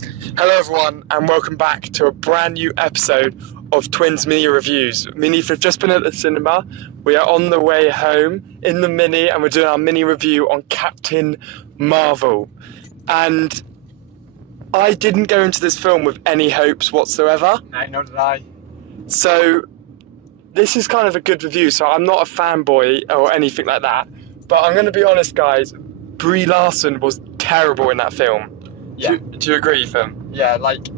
Hello everyone and welcome back to a brand new episode of Twins Mini Reviews. Me and Eve have just been at the cinema. We are on the way home in the Mini and we're doing our mini review on Captain Marvel. And I didn't go into this film with any hopes whatsoever. No, nor did I. So this is kind of a good review, so I'm not a fanboy or anything like that. But I'm going to be honest guys, Brie Larson was terrible in that film. Yeah. Do you agree, Finn? Yeah, like,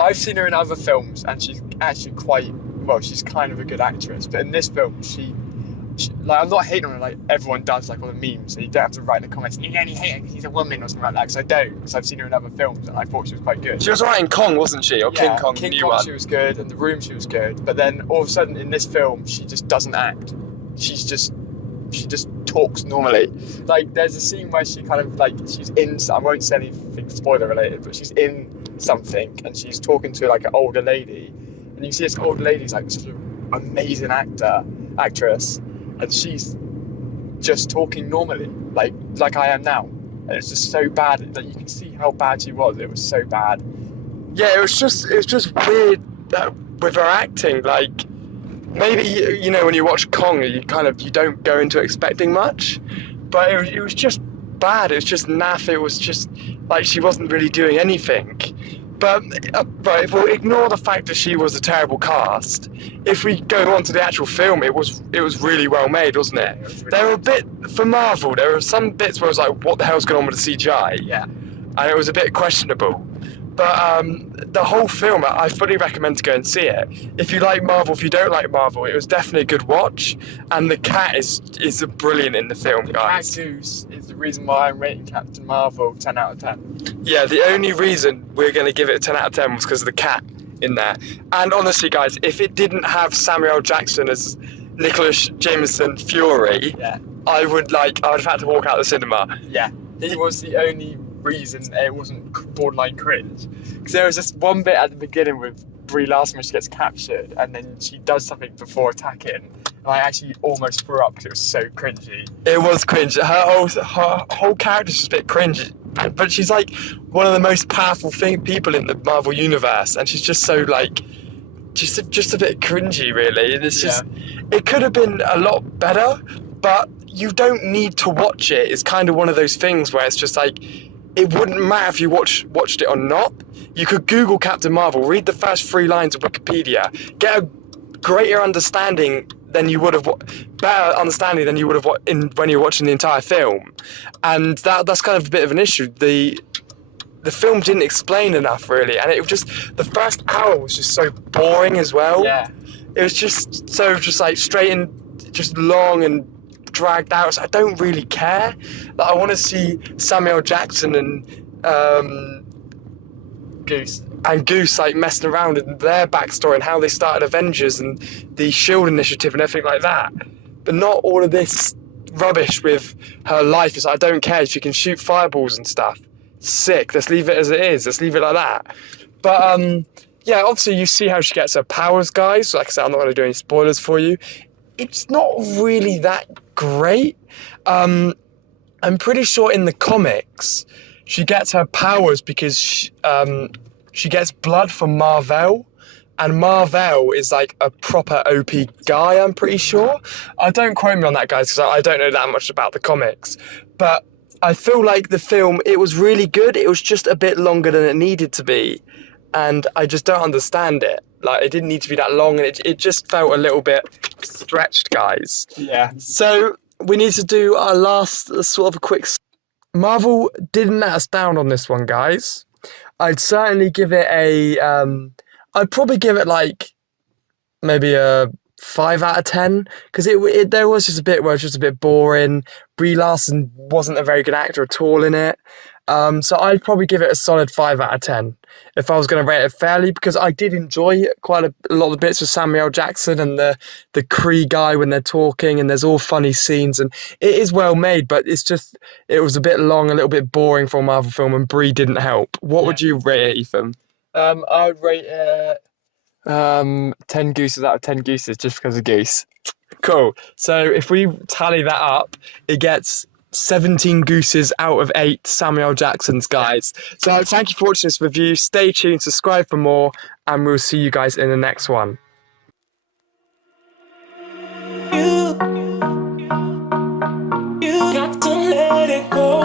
I've seen her in other films and she's actually she's kind of a good actress. But in this film, she like, I'm not hating on her like everyone does, like all the memes. So you don't have to write in the comments, you only hate her because she's a woman or something like that. Because I don't, because I've seen her in other films and I thought she was quite good. She was alright in Kong, wasn't she? Or yeah, King Kong, King new Kong, one. she was good, and The Room, she was good. But then all of a sudden in this film, she just doesn't act. She just talks normally. Like, there's a scene where she kind of like, she's in, I won't say anything spoiler related, but she's in something and she's talking to like an older lady, and you see this older lady's like such an amazing actress, and she's just talking normally, like I am now. And it's just so bad. Like, you can see how bad she was. It was so bad. Yeah, it was just weird with her acting. Like, maybe, you know, when you watch Kong, you don't go into expecting much, but it was just bad. It was just naff. It was just like she wasn't really doing anything. But right, we'll ignore the fact that she was a terrible cast. If we go on to the actual film, it was really well made, wasn't it? It was really There were a nice. bit for Marvel. There were some bits where I was like, "What the hell's going on with the CGI?" Yeah. And it was a bit questionable. But the whole film, I fully recommend to go and see it. If you like Marvel, if you don't like Marvel, it was definitely a good watch. And the cat is brilliant in the film, guys. Cat Goose is the reason why I'm rating Captain Marvel 10 out of 10. Yeah, the only reason we're going to give it a 10 out of 10 was because of the cat in there. And honestly, guys, if it didn't have Samuel L. Jackson as Nicholas Jameson Fury, Yeah. I would have had to walk out of the cinema. Yeah. He was the only reason it wasn't borderline cringe. Because there was just one bit at the beginning with Brie Larson when she gets captured and then she does something before attacking. And I actually almost threw up because it was so cringy. It was cringe. Her whole character's just a bit cringe. But she's like one of the most powerful people in the Marvel universe. And she's just so like, just a bit cringy, really. And it's just, it could have been a lot better, but you don't need to watch it. It's kind of one of those things where it's just like, it wouldn't matter if you watched it or not. You could Google Captain Marvel, read the first 3 lines of Wikipedia, get a greater understanding than you would have, better understanding than you would have when you're watching the entire film. And that's kind of a bit of an issue. The film didn't explain enough, really, and it just, the first hour was just so boring as well. Yeah. It was just like straight and just long and dragged out, so I don't really care. Like, I want to see Samuel Jackson and Goose like messing around in their backstory and how they started Avengers and the SHIELD initiative and everything like that. But not all of this rubbish with her life. It's like, I don't care, she can shoot fireballs and stuff. Sick, let's leave it as it is, let's leave it like that. But yeah, obviously you see how she gets her powers, guys. Like I said, I'm not going to do any spoilers for you. It's not really that great. I'm pretty sure in the comics she gets her powers because she gets blood from Marvel, and Marvel is like a proper OP guy, I'm pretty sure. Don't quote me on that, guys, because I don't know that much about the comics. But I feel like the film, it was really good. It was just a bit longer than it needed to be. And I just don't understand it. Like, it didn't need to be that long, and it just felt a little bit stretched, guys. Yeah. So we need to do our last sort of a quick... Marvel didn't let us down on this one, guys. I'd certainly give it I'd probably give it like maybe a 5 out of 10, because there was just a bit where it was just a bit boring. Brie Larson wasn't a very good actor at all in it. So I'd probably give it a solid 5 out of 10 if I was going to rate it fairly, because I did enjoy quite a lot of the bits with Samuel L. Jackson and the Kree guy when they're talking, and there's all funny scenes, and it is well made, but it was a bit long, a little bit boring for a Marvel film, and Brie didn't help. What would you rate it, Ethan? I would rate it 10 gooses out of 10 gooses just because of Goose. Cool. So if we tally that up, it gets 17 gooses out of 8 Samuel L. Jacksons, guys. So thank you for watching this review. Stay tuned, subscribe for more, and we'll see you guys in the next one. You got to let it go.